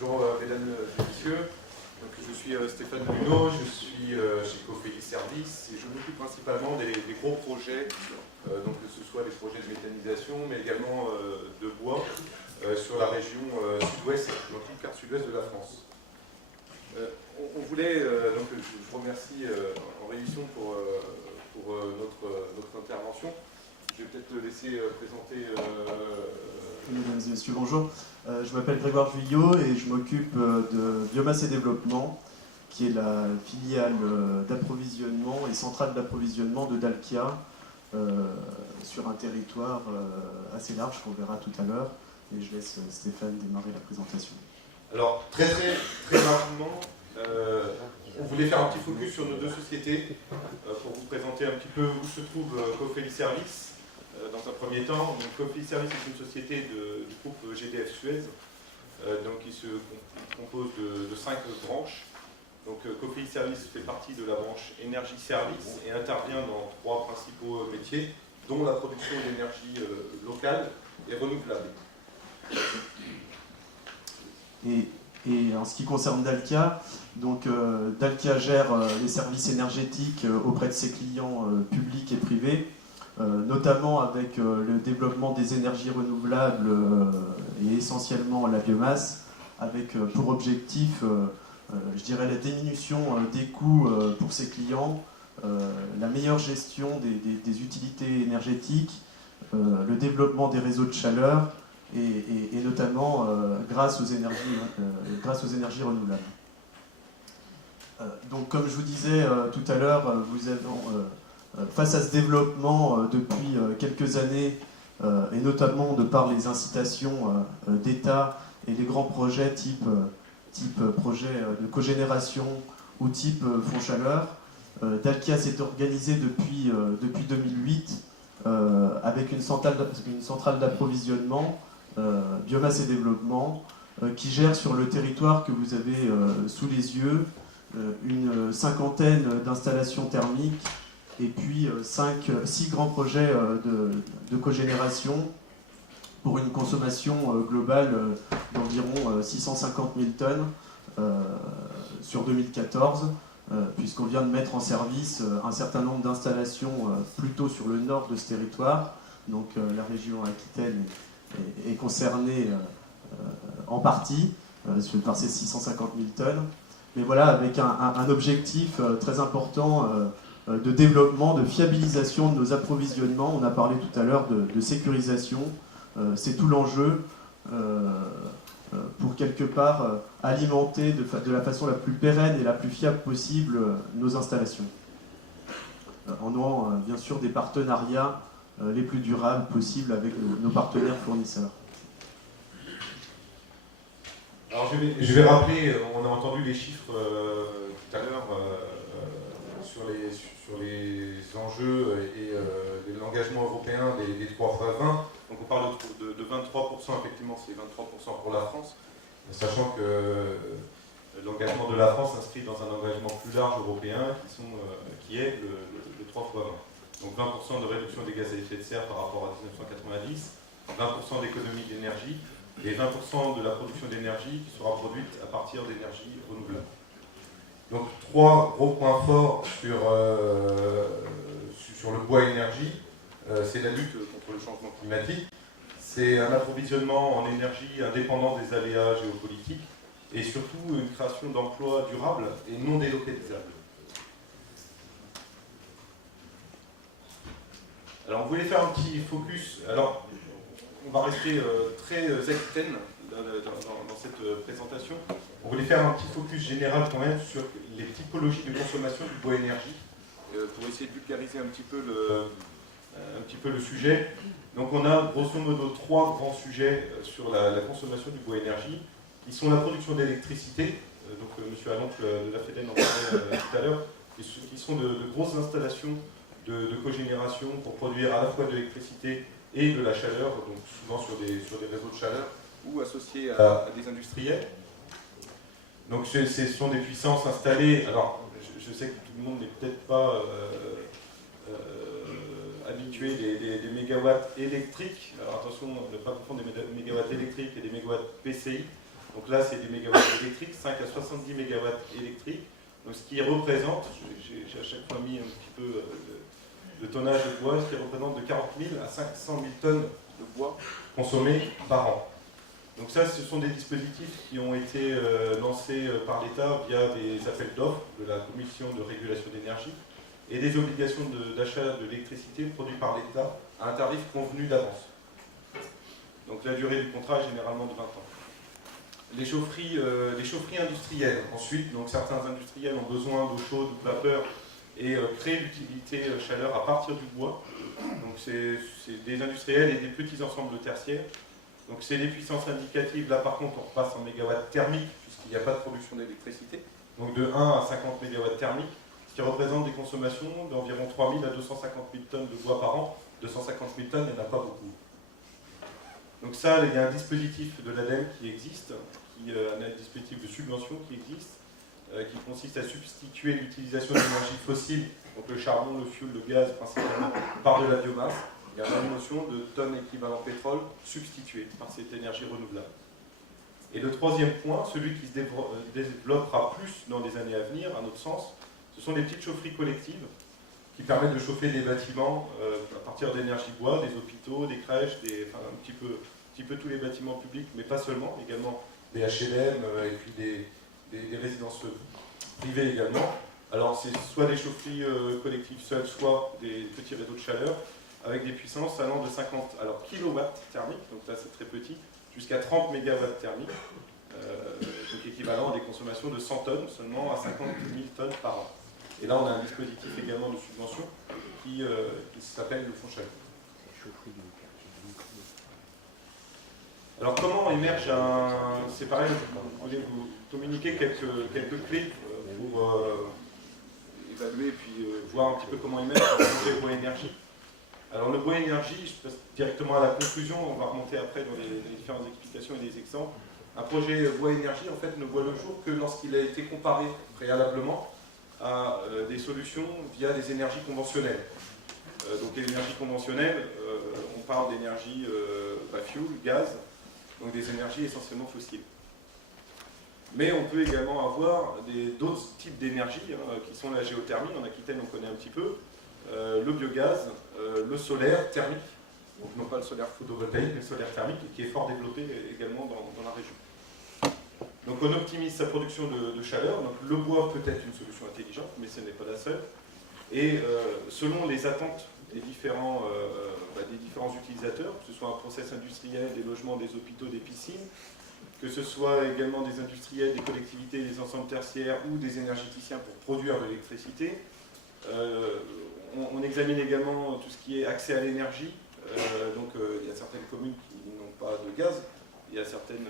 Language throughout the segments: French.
Bonjour mesdames et messieurs, donc, je suis Stéphane Luneau, je suis chez Cofeli Services et je m'occupe principalement des gros projets, donc que ce soit des projets de méthanisation mais également de bois sur la région sud-ouest, donc tout le quart sud-ouest de la France. On voulait, donc je vous remercie en réunion pour notre intervention. Je vais peut-être te laisser présenter. Mesdames et messieurs, bonjour. Je m'appelle Grégoire Vuillot et je m'occupe de Biomasse et Développement, qui est la filiale d'approvisionnement et centrale d'approvisionnement de Dalkia sur un territoire assez large qu'on verra tout à l'heure. Et je laisse Stéphane démarrer la présentation. Alors, très rapidement, on voulait faire un petit focus sur nos deux sociétés pour vous présenter un petit peu où se trouve Cofeli Services. Dans un premier temps, Cofeli Services est une société du groupe GDF Suez, donc qui se compose de 5 branches. Donc Cofeli Services fait partie de la branche énergie service et intervient dans 3 principaux métiers, dont la production d'énergie locale et renouvelable. Et en ce qui concerne Dalkia, donc Dalkia gère les services énergétiques auprès de ses clients publics et privés, notamment avec le développement des énergies renouvelables et essentiellement la biomasse, avec pour objectif, je dirais, la diminution des coûts pour ses clients, la meilleure gestion des utilités énergétiques, le développement des réseaux de chaleur et notamment grâce aux énergies renouvelables. Donc comme je vous disais tout à l'heure, vous avez... face à ce développement depuis quelques années, et notamment de par les incitations d'État et les grands projets type projet de cogénération ou type fonds chaleur, Dalkia s'est organisé depuis 2008 avec une centrale d'approvisionnement, Biomasse et Développement, qui gère sur le territoire que vous avez sous les yeux une cinquantaine d'installations thermiques et puis 6 grands projets de cogénération pour une consommation globale d'environ 650 000 tonnes sur 2014, puisqu'on vient de mettre en service un certain nombre d'installations plutôt sur le nord de ce territoire. Donc la région Aquitaine est concernée en partie par ces 650 000 tonnes. Mais voilà, avec un objectif très important de développement, de fiabilisation de nos approvisionnements. On a parlé tout à l'heure de sécurisation. C'est tout l'enjeu pour quelque part alimenter de la façon la plus pérenne et la plus fiable possible nos installations. En ayant bien sûr des partenariats les plus durables possibles avec nos partenaires fournisseurs. Alors je vais rappeler, on a entendu les chiffres tout à l'heure sur les enjeux et l'engagement européen des 3x20. Donc on parle de 23%, effectivement c'est 23% pour la France, sachant que l'engagement de la France s'inscrit dans un engagement plus large européen qui est le 3x20. Donc 20% de réduction des gaz à effet de serre par rapport à 1990, 20% d'économie d'énergie, et 20% de la production d'énergie qui sera produite à partir d'énergie renouvelable. Donc 3 gros points forts sur le bois énergie. C'est la lutte contre le changement climatique, c'est un approvisionnement en énergie indépendant des aléas géopolitiques et surtout une création d'emplois durables et non délocalisables. Alors on voulait faire un petit focus. Alors, on va rester très Aquitaine dans cette présentation. On voulait faire un petit focus général quand même sur les typologies de consommation du bois énergie pour essayer de vulgariser un petit peu le sujet. Donc on a grosso modo 3 grands sujets sur la consommation du bois énergie qui sont la production d'électricité, donc M. Aloncle de la FEDEN en parlait tout à l'heure, qui sont de grosses installations de cogénération pour produire à la fois de l'électricité et de la chaleur, donc souvent sur des réseaux de chaleur ou associés à des industriels. Donc ce sont des puissances installées. Alors je sais que tout le monde n'est peut-être pas habitué des mégawatts électriques. Alors attention, ne pas confondre des mégawatts électriques et des mégawatts PCI. Donc là, c'est des mégawatts électriques, 5 à 70 mégawatts électriques. Donc ce qui représente, j'ai à chaque fois mis un petit peu de tonnage de bois, ce qui représente de 40 000 à 500 000 tonnes de bois consommés par an. Donc ça, ce sont des dispositifs qui ont été lancés par l'État via des appels d'offres de la Commission de régulation d'énergie et des obligations d'achat d'électricité produites par l'État à un tarif convenu d'avance. Donc la durée du contrat est généralement de 20 ans. Les chaufferies industrielles, ensuite, donc certains industriels ont besoin d'eau chaude ou de vapeur et créent l'utilité chaleur à partir du bois. Donc c'est des industriels et des petits ensembles tertiaires. Donc c'est des puissances indicatives, là par contre on repasse en mégawatts thermiques, puisqu'il n'y a pas de production d'électricité. Donc de 1 à 50 mégawatts thermiques, ce qui représente des consommations d'environ 3 000 à 250 000 tonnes de bois par an. 250 000 tonnes, il n'y en a pas beaucoup. Donc ça, il y a un dispositif de l'ADEME qui existe, un dispositif de subvention qui existe, qui consiste à substituer l'utilisation d'énergie fossile, donc le charbon, le fioul, le gaz principalement, par de la biomasse. Il y a une notion de tonnes équivalent pétrole substituée par cette énergie renouvelable. Et le troisième point, celui qui se développera plus dans les années à venir, à notre sens, ce sont les petites chaufferies collectives qui permettent de chauffer des bâtiments à partir d'énergie bois, des hôpitaux, des crèches, un petit peu tous les bâtiments publics, mais pas seulement, également des HLM et puis des résidences privées également. Alors c'est soit des chaufferies collectives seules, soit des petits réseaux de chaleur, avec des puissances allant de 50 kilowatts thermiques, donc là c'est très petit, jusqu'à 30 mégawatts thermiques, donc équivalent à des consommations de 100 tonnes seulement à 50 000 tonnes par an. Et là on a un dispositif également de subvention qui s'appelle le fonds chaleur. Alors comment émerge un... C'est pareil, je voulais vous communiquer quelques clés pour évaluer et puis voir un petit peu comment émerge un projet bois énergie. Alors le bois énergie, je passe directement à la conclusion, on va remonter après dans les différentes explications et les exemples. Un projet bois énergie en fait ne voit le jour que lorsqu'il a été comparé préalablement à des solutions via des énergies conventionnelles. Donc les énergies conventionnelles, on parle d'énergie fuel, gaz, donc des énergies essentiellement fossiles. Mais on peut également avoir d'autres types d'énergie qui sont la géothermie, en Aquitaine on connaît un petit peu, le biogaz, le solaire thermique, donc non pas le solaire photovoltaïque, mais le solaire thermique, qui est fort développé également dans la région. Donc on optimise sa production de chaleur, donc le bois peut être une solution intelligente, mais ce n'est pas la seule. Et selon les attentes des différents utilisateurs, que ce soit un process industriel, des logements, des hôpitaux, des piscines, que ce soit également des industriels, des collectivités, des ensembles tertiaires ou des énergéticiens pour produire de l'électricité. On examine également tout ce qui est accès à l'énergie. Donc il y a certaines communes qui n'ont pas de gaz. Il y a certaines,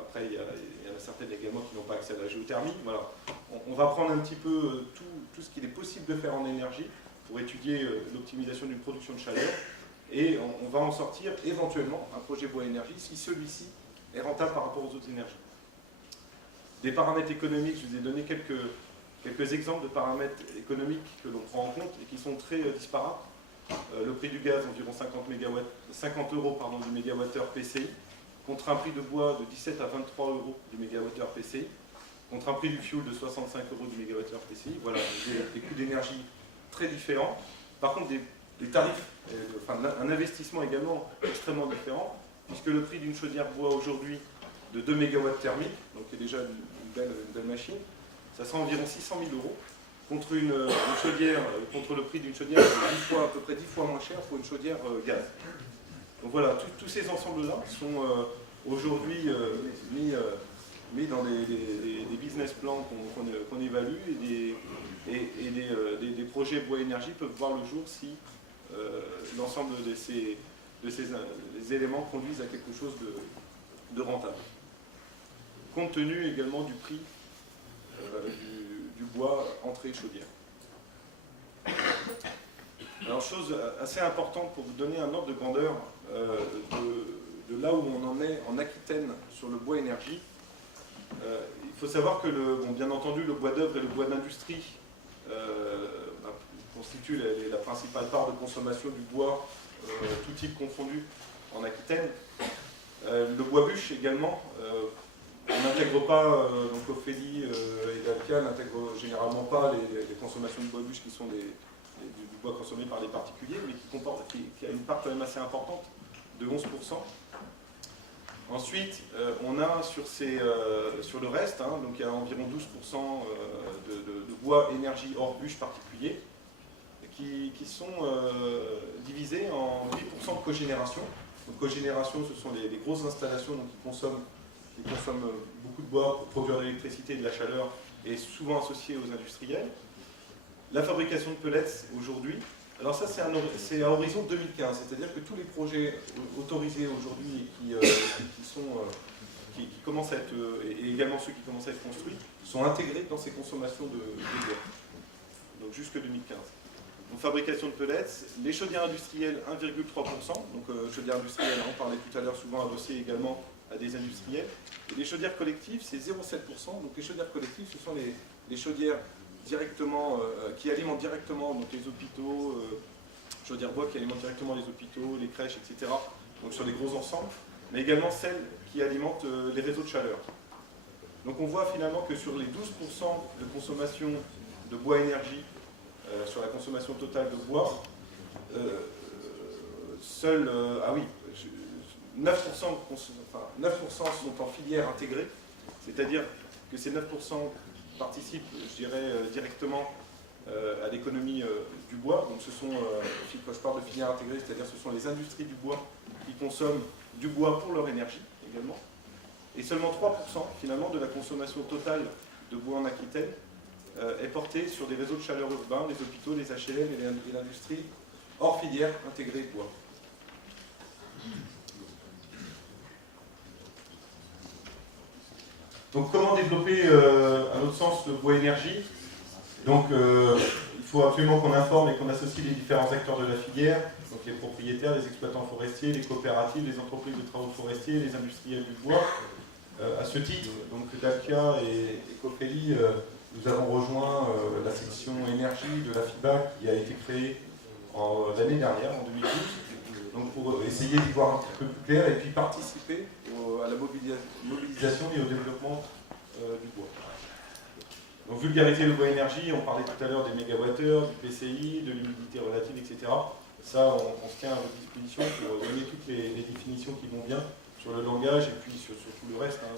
après il y en a certaines également qui n'ont pas accès à la géothermie. Voilà. On va prendre un petit peu tout ce qu'il est possible de faire en énergie pour étudier l'optimisation d'une production de chaleur. Et on va en sortir éventuellement un projet bois énergie si celui-ci est rentable par rapport aux autres énergies. Des paramètres économiques, je vous ai donné quelques exemples de paramètres économiques que l'on prend en compte et qui sont très disparates. Le prix du gaz, environ 50 euros du mégawattheure PCI, contre un prix de bois de 17 à 23 euros du mégawattheure PCI, contre un prix du fioul de 65 euros du mégawattheure PCI. Voilà, des coûts d'énergie très différents. Par contre, des tarifs, un investissement également extrêmement différent, puisque le prix d'une chaudière bois aujourd'hui de 2 mégawatts thermiques, donc qui est déjà une belle machine, ça sera environ 600 000 euros contre une chaudière, contre le prix d'une chaudière à peu près 10 fois moins cher pour une chaudière gaz. Donc voilà, tous ces ensembles-là sont aujourd'hui mis dans des business plans qu'on évalue et des projets bois énergie peuvent voir le jour si l'ensemble de ces éléments conduisent à quelque chose de rentable. Compte tenu également du prix du bois entrée chaudière. Alors, chose assez importante pour vous donner un ordre de grandeur de là où on en est en Aquitaine sur le bois énergie. Il faut savoir que, bien entendu, le bois d'œuvre et le bois d'industrie constituent la principale part de consommation du bois, tout type confondu, en Aquitaine. Le bois bûche également On n'intègre pas, donc Ophélie et Dalkia n'intègrent généralement pas les consommations de bois bûche qui sont du bois consommé par les particuliers, mais qui a une part quand même assez importante, de 11%. Ensuite, on a sur le reste, hein, donc il y a environ 12% de bois énergie hors bûche particulier, qui sont divisés en 8% de cogénération. Donc cogénération, ce sont les grosses installations donc, qui consomment beaucoup de bois pour produire de l'électricité et de la chaleur, et souvent associées aux industriels. La fabrication de pellets aujourd'hui, alors ça c'est à horizon 2015, c'est-à-dire que tous les projets autorisés aujourd'hui qui commencent à être, et également ceux qui commencent à être construits, sont intégrés dans ces consommations de bois, donc jusque 2015. Donc fabrication de pellets, les chaudières industrielles 1,3%, donc chaudières industrielles, on parlait tout à l'heure, souvent adossées également à des industriels, et les chaudières collectives c'est 0,7%, donc les chaudières collectives ce sont les chaudières directement, qui alimentent directement donc, les hôpitaux, chaudières bois qui alimentent directement les hôpitaux, les crèches, etc., donc sur les gros ensembles, mais également celles qui alimentent les réseaux de chaleur. Donc on voit finalement que sur les 12% de consommation de bois énergie, sur la consommation totale de bois, seuls 9% sont en filière intégrée, c'est-à-dire que ces 9% participent, je dirais, directement à l'économie du bois. Donc ce sont, quand je parle de filière intégrée, c'est-à-dire ce sont les industries du bois qui consomment du bois pour leur énergie également. Et seulement 3% finalement de la consommation totale de bois en Aquitaine est portée sur des réseaux de chaleur urbains, les hôpitaux, les HLM et l'industrie hors filière intégrée de bois. Donc comment développer, à notre sens, le bois énergie? Donc il faut absolument qu'on informe et qu'on associe les différents acteurs de la filière, donc les propriétaires, les exploitants forestiers, les coopératives, les entreprises de travaux forestiers, les industriels du bois. À ce titre, donc Dalkia et Copelli, nous avons rejoint la section énergie de la FIBA qui a été créée l'année dernière, en 2012. Donc pour essayer d'y voir un petit peu plus clair et puis participer à la mobilisation et au développement du bois. Donc vulgariser le bois énergie, on parlait tout à l'heure des mégawattheures, du PCI, de l'humidité relative, etc. Ça, on se tient à votre disposition pour donner toutes les définitions qui vont bien sur le langage et puis sur tout le reste. Hein,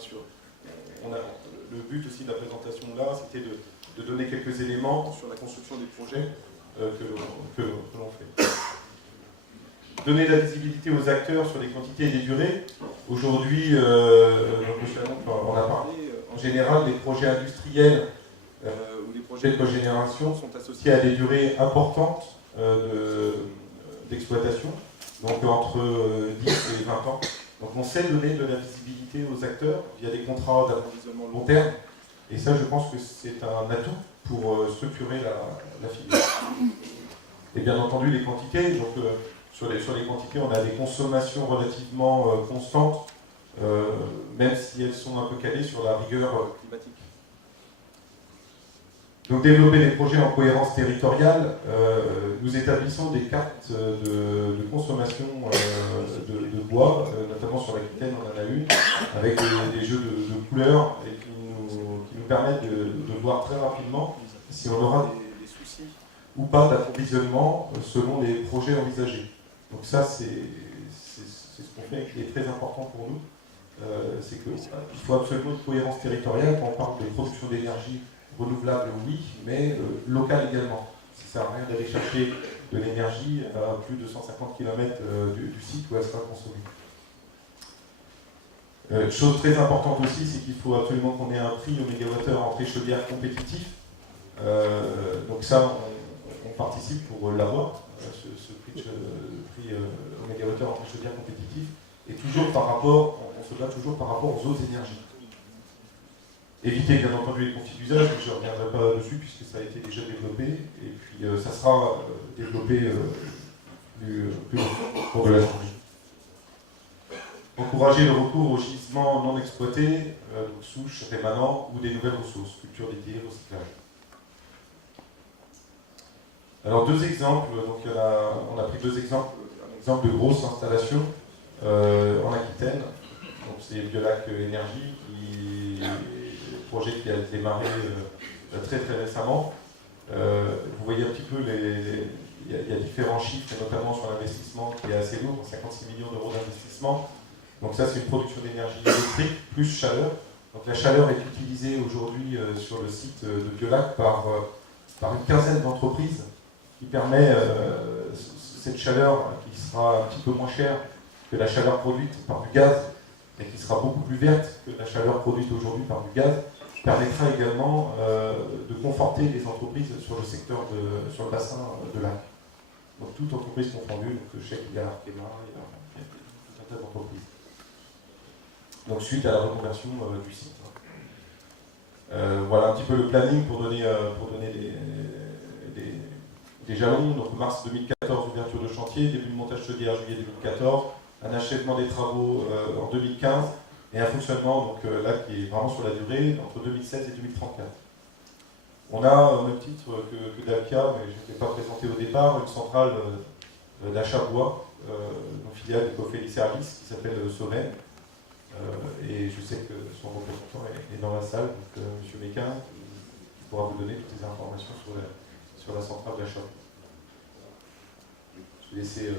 le but aussi de la présentation là, c'était de donner quelques éléments sur la construction des projets que l'on fait. Donner de la visibilité aux acteurs sur les quantités et les durées. Aujourd'hui, on a parlé, en général, les projets industriels ou les projets de cogénération sont associés à des durées importantes d'exploitation, donc entre 10 et 20 ans. Donc on sait donner de la visibilité aux acteurs via des contrats d'approvisionnement long terme, et ça je pense que c'est un atout pour structurer la filière. Et bien entendu les quantités, donc sur les quantités on a des consommations relativement constantes, même si elles sont un peu calées sur la rigueur climatique. Donc développer des projets en cohérence territoriale, nous établissons des cartes de consommation de bois, notamment sur l'Aquitaine on en a une, avec des jeux de couleurs et qui nous permettent de voir très rapidement si on aura des soucis ou pas d'approvisionnement selon les projets envisagés. Donc ça c'est ce qu'on fait qui est très important pour nous, c'est qu'il faut absolument une cohérence territoriale quand on parle de production d'énergie renouvelable, oui, mais local également. Ça ne sert à rien d'aller chercher de l'énergie à plus de 150 km du site où elle sera consommée. Chose très importante aussi, c'est qu'il faut absolument qu'on ait un prix au mégawattheure entrée chaudière compétitif. Donc ça, on participe pour l'avoir, ce prix au mégawattheure entrée chaudière compétitif, et toujours par rapport, on se bat toujours par rapport aux autres énergies. Éviter bien entendu les conflits d'usage, mais je ne reviendrai pas dessus puisque ça a été déjà développé, et puis ça sera développé plus au cours de la journée. Encourager le recours aux gisements non exploités, donc souches, rémanents ou des nouvelles ressources, culture d'été, recyclage. Alors deux exemples, donc on a pris deux exemples, un exemple de grosse installation en Aquitaine, donc c'est Biolac Énergie qui projet qui a démarré très récemment. Vous voyez un petit peu, il y a différents chiffres, et notamment sur l'investissement qui est assez lourd, 56 millions d'euros d'investissement. Donc ça, c'est une production d'énergie électrique plus chaleur. Donc la chaleur est utilisée aujourd'hui sur le site de Biolac par une quinzaine d'entreprises qui permet cette chaleur qui sera un petit peu moins chère que la chaleur produite par du gaz et qui sera beaucoup plus verte que la chaleur produite aujourd'hui par du gaz, permettra également de conforter les entreprises sur le secteur, sur le bassin de Lac. Donc toute entreprise confondue, donc je sais qu'il y a Arkema, il y a tout un tas d'entreprises. Donc suite à la reconversion du site. Voilà un petit peu le planning pour donner des jalons. Donc mars 2014, ouverture de chantier, début de montage chaudière juillet 2014, un achèvement des travaux en 2015 et un fonctionnement donc, là qui est vraiment sur la durée entre 2016 et 2034. On a au même titre que Dalkia, mais je ne l'ai pas présenté au départ, une centrale d'achat bois, une filiale de Cofeli Service qui s'appelle Soren. Et je sais que son représentant est dans la salle, donc M. Méquin, qui pourra vous donner toutes les informations sur la centrale d'achat. Je vais laisser.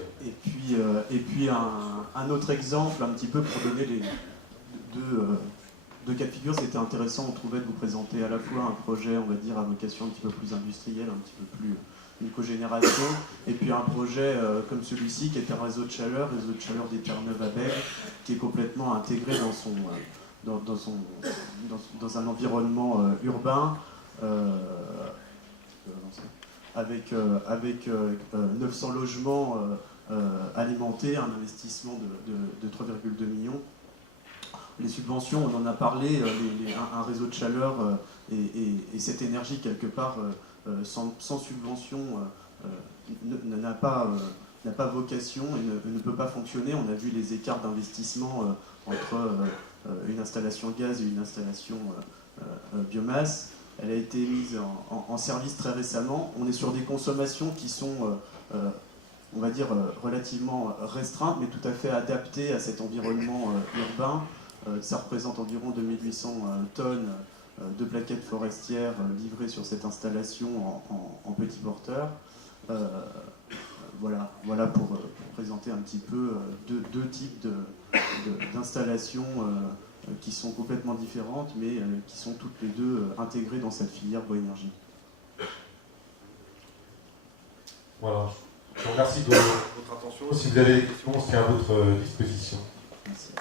Et puis un autre exemple, un petit peu pour donner les deux cas de figure, c'était intéressant, on trouvait de vous présenter à la fois un projet, on va dire, à vocation un petit peu plus industrielle, un petit peu plus une cogénération, et puis un projet comme celui-ci qui est un réseau de chaleur des Terre-Neuve-Abel, qui est complètement intégré dans un environnement urbain, avec 900 logements alimentés, un investissement de 3,2 millions. Les subventions, on en a parlé, un réseau de chaleur et cette énergie quelque part sans subvention n'a pas vocation et ne peut pas fonctionner. On a vu les écarts d'investissement entre une installation gaz et une installation biomasse. Elle a été mise en service très récemment. On est sur des consommations qui sont, on va dire, relativement restreintes, mais tout à fait adaptées à cet environnement urbain. Ça représente environ 2800 tonnes de plaquettes forestières livrées sur cette installation en petits porteurs. Voilà pour présenter un petit peu deux types d'installations qui sont complètement différentes, mais qui sont toutes les deux intégrées dans cette filière Boénergie. Voilà. Je vous remercie de votre attention. Si vous avez des questions, on se tient à votre disposition. Merci.